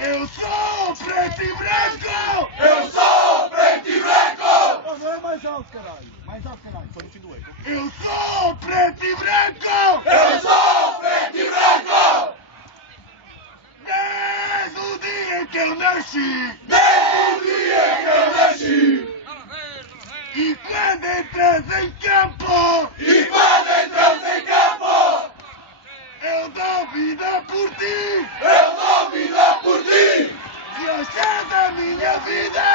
Eu sou preto e branco! Eu sou preto e branco! Não é mais alto, caralho. Mais alto, caralho. Foi no fim do eco. Eu sou preto e branco! Eu sou preto e branco! Desde o dia em que eu nasci! Desde o dia que eu nasci! E quando entras em campo! E quando entramos em campo! Eu dou vida por ti! Eu dou vida por ti! Se achas a minha vida!